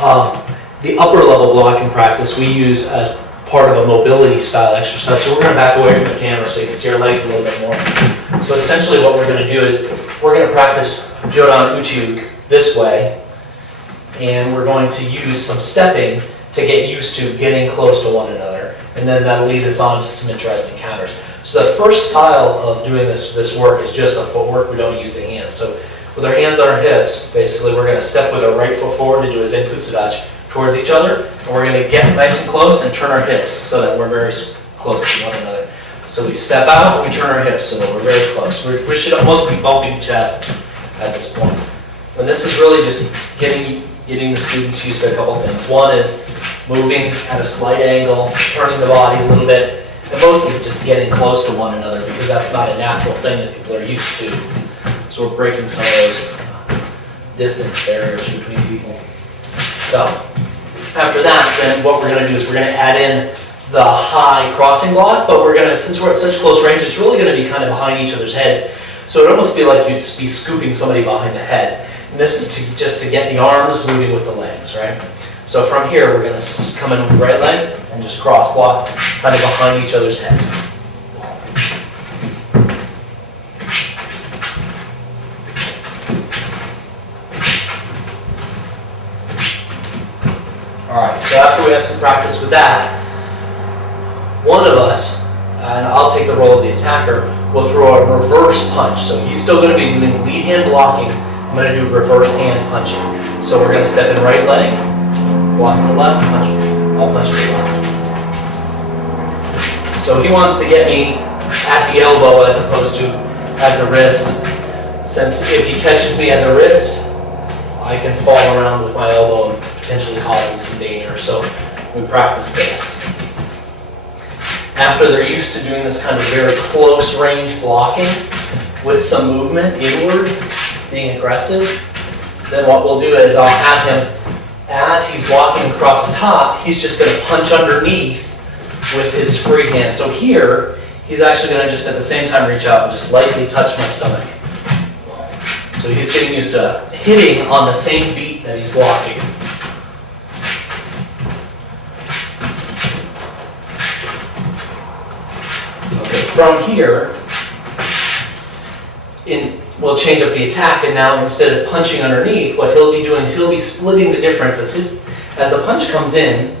The upper level blocking practice we use as part of a mobility style exercise. So we're going to back away from the camera so you can see our legs a little bit more. So essentially what we're going to do is we're going to practice Jodan Uchi this way, and we're going to use some stepping to get used to getting close to one another, and then that'll lead us on to some interesting counters. So the first style of doing this work is just the footwork. We don't use the hands. So with our hands on our hips, basically we're going to step with our right foot forward to do a Zenkutsudachi towards each other, and we're going to get nice and close and turn our hips so that we're very close to one another. So we step out, we turn our hips so that we're very close. We should almost be bumping chests at this point. And this is really just getting the students used to a couple things. One is moving at a slight angle, turning the body a little bit, and mostly just getting close to one another because that's not a natural thing that people are used to. So we're breaking some of those distance barriers between people. So after that, then what we're going to do is we're going to add in the high crossing block, but we're going to, since we're at such close range, it's really going to be kind of behind each other's heads. So it'd almost be like you'd be scooping somebody behind the head. And this is just to get the arms moving with the legs, right? So from here, we're going to come in with the right leg and just cross block kind of behind each other's head. Alright, so after we have some practice with that, one of us, and I'll take the role of the attacker, will throw a reverse punch. So he's still going to be doing lead hand blocking. I'm going to do reverse hand punching. So we're going to step in right leg, block the left, punch. I'll punch the left. So he wants to get me at the elbow as opposed to at the wrist. Since if he catches me at the wrist, I can fall around with my elbow and potentially causing some danger. So we practice this. After they're used to doing this kind of very close range blocking with some movement inward, being aggressive, then what we'll do is I'll have him, as he's walking across the top, he's just going to punch underneath with his free hand. So here, he's actually going to just at the same time reach out and just lightly touch my stomach. So he's getting used to hitting on the same beat that he's blocking. Okay, from here, we'll change up the attack, and now instead of punching underneath, what he'll be doing is he'll be splitting the difference. As the punch comes in,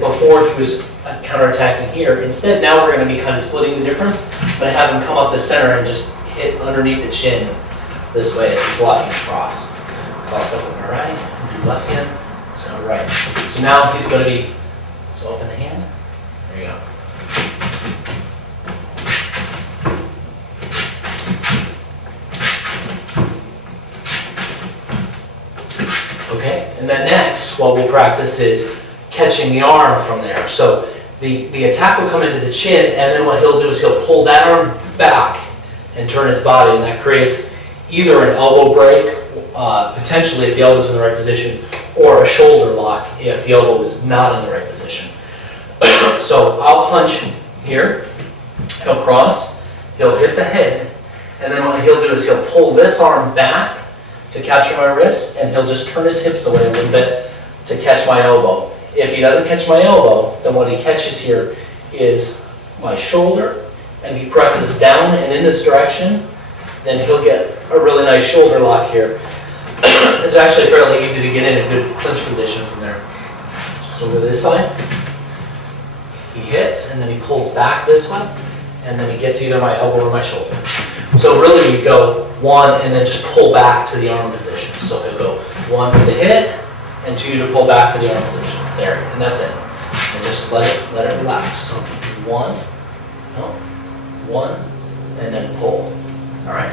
before he was counterattacking here, instead now we're going to be kind of splitting the difference, but I have him come up the center and just hit underneath the chin this way as he's blocking across. So I'll step with my right, do left hand, so right. So now he's going to be, so open the hand, there you go. Okay, and then next, what we'll practice is catching the arm from there. So the attack will come into the chin, and then what he'll do is he'll pull that arm back and turn his body, and that creates either an elbow break, potentially if the elbow's in the right position, or a shoulder lock if the elbow is not in the right position. So I'll punch here, he'll cross, he'll hit the head, and then what he'll do is he'll pull this arm back to capture my wrist, and he'll just turn his hips away a little bit to catch my elbow. If he doesn't catch my elbow, then what he catches here is my shoulder, and he presses down and in this direction, then he'll get a really nice shoulder lock here. It's actually fairly easy to get in a good clinch position from there. So go this side, he hits, and then he pulls back this way, and then he gets either my elbow or my shoulder. So really we go one and then just pull back to the arm position. So he'll go one for the hit and two to pull back for the arm position. There, and that's it. And just let it relax. So one, and then pull. All right.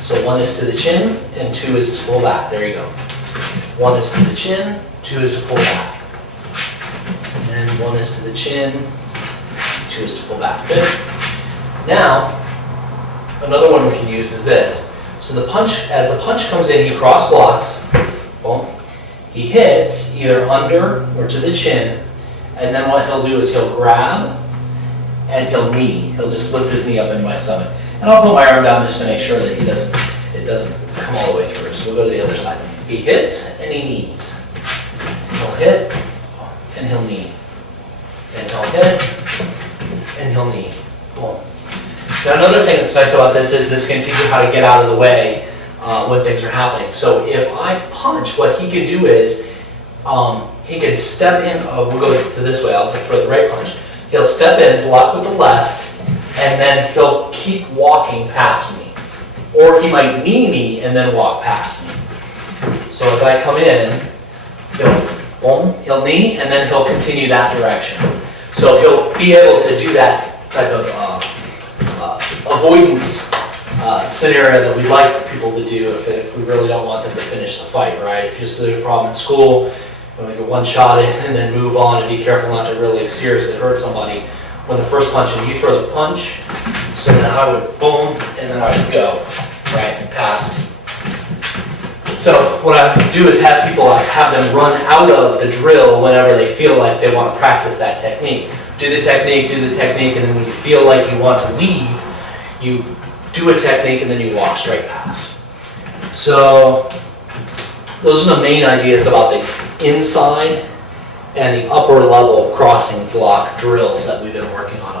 So one is to the chin and two is to pull back. There you go. One is to the chin, two is to pull back. And one is to the chin, two is to pull back. Good. Now, another one we can use is this. So the punch, as the punch comes in, he cross blocks. Boom. He hits either under or to the chin, and then what he'll do is he'll grab and he'll knee. He'll just lift his knee up into my stomach. And I'll put my arm down just to make sure that he doesn't, doesn't come all the way through. So we'll go to the other side. He hits and he knees. He'll hit and he'll knee. And he'll hit and he'll knee. Boom. Now another thing that's nice about this is this can teach you how to get out of the way when things are happening. So if I punch, what he can do is he can step in. We'll go to this way. I'll throw the right punch. He'll step in, block with the left, and then he'll keep walking past me. Or he might knee me and then walk past me. So as I come in, he'll knee and then he'll continue that direction. So he'll be able to do that type of avoidance scenario that we like people to do if we really don't want them to finish the fight, right? If there's a problem in school, you want to get one shot in and then move on and be careful not to really seriously hurt somebody. When the first punch, and you throw the punch, so then I would boom, and then I would go, right, and past. So what I would do is have people, have them run out of the drill whenever they feel like they want to practice that technique. Do the technique, and then when you feel like you want to leave, you do a technique and then you walk straight past. So those are the main ideas about the inside and the upper level crossing block drills that we've been working on